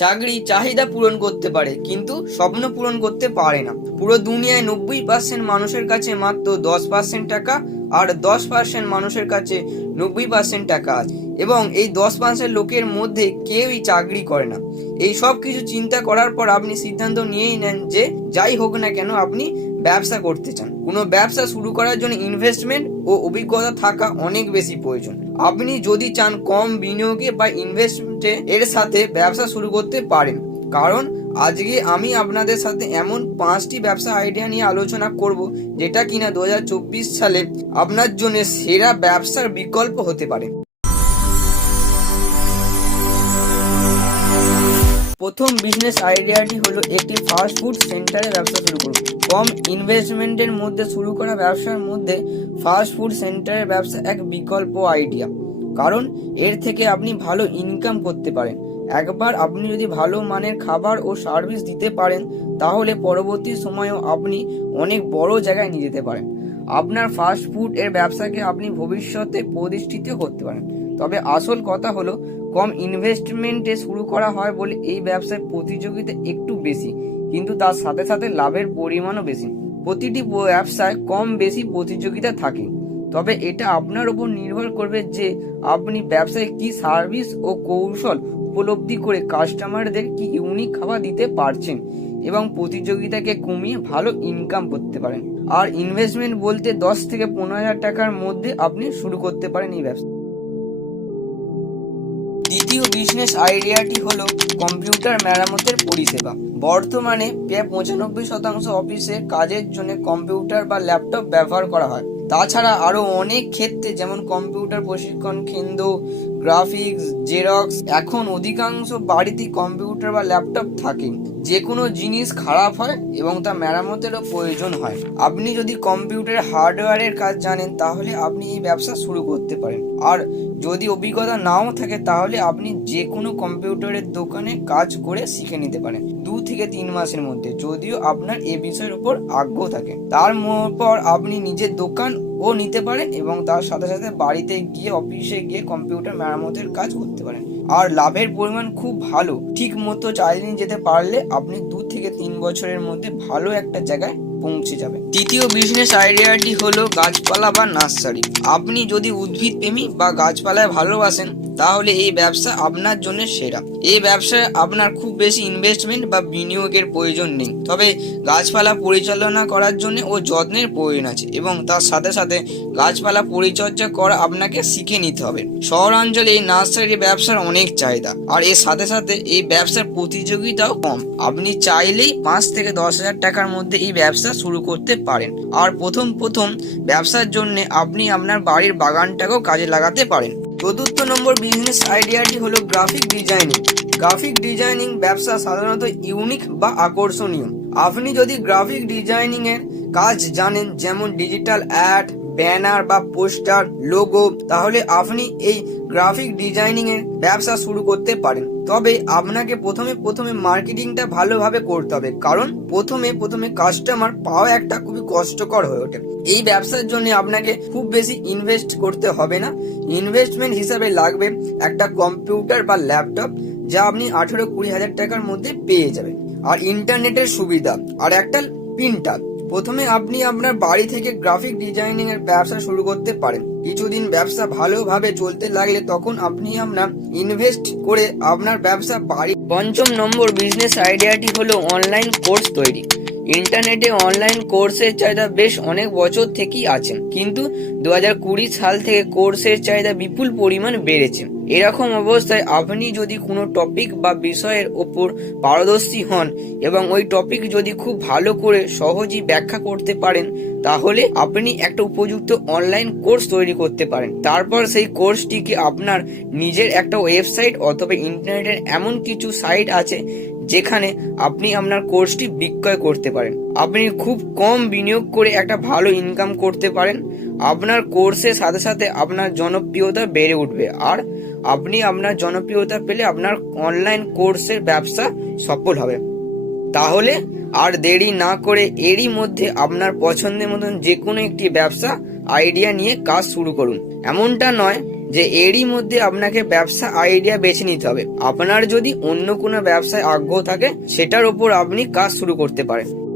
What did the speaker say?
চাকরি চাহিদা পূরণ করতে পারে, কিন্তু স্বপ্ন পূরণ করতে পারে না। পুরো দুনিয়ায় 90% মানুষের কাছে মাত্র 10% টাকা আর 10% মানুষের কাছে 90% টাকা আছে, এবং এই 10% লোকের মধ্যে কেউই চাকরি করে না। এই সব কিছু চিন্তা করার পর আপনি সিদ্ধান্ত নিয়েই নেন যে যাই হোক না কেন আপনি ব্যবসা করতে চান। কোনো ব্যবসা শুরু করার জন্য ইনভেস্টমেন্ট ও অভিজ্ঞতা থাকা অনেক বেশি প্রয়োজন। আপনি যদি চান কম বিনিয়োগে বা ইনভেস্টমেন্টে এর সাথে ব্যবসা শুরু করতে পারেন, কারণ আজকে আমি আপনাদের সাথে এমন 5টি ব্যবসা আইডিয়া নিয়ে আলোচনা করব যেটা কিনা 2024 সালে আপনার জন্য সেরা ব্যবসার বিকল্প হতে পারে। প্রথম বিজনেস আইডিয়াটি হলো একটি ফাস্ট ফুড সেন্টারে ব্যবসা শুরু করুন। কম ইনভেস্টমেন্টের মধ্যে শুরু করা ব্যবসার মধ্যে ফাস্ট ফুড সেন্টারের ব্যবসা এক বিকল্প আইডিয়া, কারণ এর থেকে আপনি ভালো ইনকাম করতে পারেন। একবার আপনি যদি ভালো মানের খাবার ও সার্ভিস দিতে পারেন, তাহলে পরবর্তী সময়েও আপনি অনেক বড় জায়গায় নিয়ে যেতে পারেন। আপনার ফাস্ট ফুড এর ব্যবসাকে আপনি ভবিষ্যতে প্রতিষ্ঠিত করতে পারেন। তবে আসল কথা হলো, কম ইনভেস্টমেন্টে শুরু করা হয় বলে এই ব্যবসায় প্রতিযোগিতা একটু বেশি, কিন্তু তার সাথে সাথে লাভের পরিমাণও বেশি। প্রতিটি ব্যবসায় কম বেশি প্রতিযোগিতা থাকে, তবে এটা আপনার উপর নির্ভর করবে যে আপনি ব্যবসায় কি সার্ভিস ও কৌশল উপলব্ধি করে কাস্টমারদের কি ইউনিক খাবার দিতে পারছেন এবং প্রতিযোগিতাকে কমিয়ে ভালো ইনকাম করতে পারেন। আর ইনভেস্টমেন্ট বলতে 10 থেকে 15,000 টাকার মধ্যে আপনি শুরু করতে পারেন এই ব্যবসা। দ্বিতীয় বিজনেস আইডিয়াটি হলো কম্পিউটার মেরামতের পরিষেবা। বর্তমানে প্রায় 95% অফিসে কাজের জন্য কম্পিউটার বা ল্যাপটপ ব্যবহার করা হয়। তাছাড়া আরো অনেক ক্ষেত্রে যেমন কম্পিউটার প্রশিক্ষণ কেন্দ্র, গ্রাফিক্স, জেরক্স, এখন অধিকাংশ বাড়িতেই কম্পিউটার বা ল্যাপটপ থাকে। যে কোনো জিনিস খারাপ হয় এবং তা মেরামতেরও প্রয়োজন হয়। আপনি যদি কম্পিউটারের হার্ডওয়্যারের কাজ জানেন, তাহলে আপনি এই ব্যবসা শুরু করতে পারেন। আর যদি অভিজ্ঞতা নাও থাকে, তাহলে আপনি যে কোনো কম্পিউটারের দোকানে কাজ করে শিখে নিতে পারেন 2 থেকে 3 মাসের মধ্যে, যদিও আপনার এ বিষয়ের উপর আগ্রহ থাকে। তারপর আপনি নিজের দোকান ও নিতে পারেন এবং তার সাথে সাথে বাড়িতে গিয়ে অফিসে গিয়ে কম্পিউটার মেরামতের কাজ করতে পারেন। আর লাভের পরিমাণ খুব ভালো। ঠিক মতো চালিয়ে যেতে পারলে আপনি 2 থেকে 3 বছরের মধ্যে ভালো একটা জায়গায় পৌঁছে যাবে। তৃতীয় বিজনেস আইডিয়াটি হলো গাছপালা বা নার্সারি। আপনি যদি উদ্ভিদ প্রেমী বা গাছপালায় ভালোবাসেন, তাহলে এই ব্যবসা আপনার জন্য সেরা। এই ব্যবসায় আপনার খুব বেশি ইনভেস্টমেন্ট বা বিনিয়োগের প্রয়োজন নেই, তবে গাছপালা পরিচালনা করার জন্য ও যত্নের প্রয়োজন আছে, এবং তার সাথে সাথে গাছপালা পরিচর্যা করা আপনাকে শিখে নিতে হবে। শহরাঞ্চলে এই নার্সারি ব্যবসার অনেক চাহিদা, আর এর সাথে সাথে এই ব্যবসার প্রতিযোগিতাও কম। আপনি চাইলেই 5 থেকে 10,000 টাকার মধ্যে এই ব্যবসা শুরু করতে পারেন। আর প্রথম ব্যবসার জন্য আপনি আপনার বাড়ির বাগানটাকেও কাজে লাগাতে পারেন। চতুর্থ নম্বর বিজনেস আইডিয়াটি হলো গ্রাফিক ডিজাইনিং। গ্রাফিক ডিজাইনিং ব্যবসা সাধারণত ইউনিক বা আকর্ষণীয়। আপনি যদি গ্রাফিক ডিজাইনিং এর কাজ জানেন, যেমন ডিজিটাল অ্যাড, ব্যানার বা পোস্টার, লোগো, তাহলে আপনি এই গ্রাফিক ডিজাইনিং এর ব্যবসা শুরু করতে পারেন। তবে আপনাকে প্রথমে মার্কেটিংটা ভালোভাবে করতে হবে, কারণ প্রথমে কাস্টমার পাওয়া একটা খুবই কষ্টকর হয়ে ওঠে। এই ব্যবসার জন্য আপনাকে খুব বেশি ইনভেস্ট করতে হবে না। ইনভেস্টমেন্ট হিসাবে লাগবে একটা কম্পিউটার বা ল্যাপটপ, যা আপনি 18-20 হাজার টাকার মধ্যে পেয়ে যাবেন, আর ইন্টারনেটের সুবিধা, আর একটা প্রিন্টার। প্রথমে আপনি আপনার বাড়ি থেকে গ্রাফিক ডিজাইনিং এর ব্যবসা শুরু করতে পারেন। কিছুদিন ব্যবসা ভালোভাবে চলতে লাগলে তখন আপনি আপনার ইনভেস্ট করে আপনার ব্যবসা বাড়ি। পঞ্চম নম্বর বিজনেস আইডিয়াটি হলো অনলাইন কোর্স তৈরি। ইন্টারনেটে অনলাইন কোর্সের চাহিদা বেশ অনেক বছর থেকেই আছে, কিন্তু 2020 সাল থেকে কোর্সের চাহিদা বিপুল পরিমাণ বেড়েছে। এরকম অবস্থায় আপনি যদি কোনো টপিক বা বিষয়ের ওপর পারদর্শী হন এবং ওই টপিক যদি খুব ভালো করে সহজেই ব্যাখ্যা করতে পারেন, তাহলে আপনি একটা উপযুক্ত অনলাইন কোর্স তৈরি করতে পারেন। তারপর সেই কোর্সটিকে আপনার নিজের একটা ওয়েবসাইট অথবা ইন্টারনেটের এমন কিছু সাইট আছে যেখানে আপনি আপনার কোর্সটি বিক্রয় করতে পারেন। আপনি খুব কম বিনিয়োগ করে একটা ভালো ইনকাম করতে পারেন। আপনার কোর্সের সাথে সাথে আপনার জনপ্রিয়তা বেড়ে উঠবে, আর আপনি আপনার জনপ্রিয়তা পেলে আপনার অনলাইন কোর্সের ব্যবসা সফল হবে। তাহলে আর দেরি না করে এরই মধ্যে আপনার পছন্দের মতন যে কোনো একটি ব্যবসা আইডিয়া নিয়ে কাজ শুরু করুন। এমনটা নয় যে এরই মধ্যে আপনাকে ব্যবসা আইডিয়া বেছে নিতে হবে। আপনার যদি অন্য কোনো ব্যবসায় আগ্রহ থাকে সেটার ওপর আপনি কাজ শুরু করতে পারেন।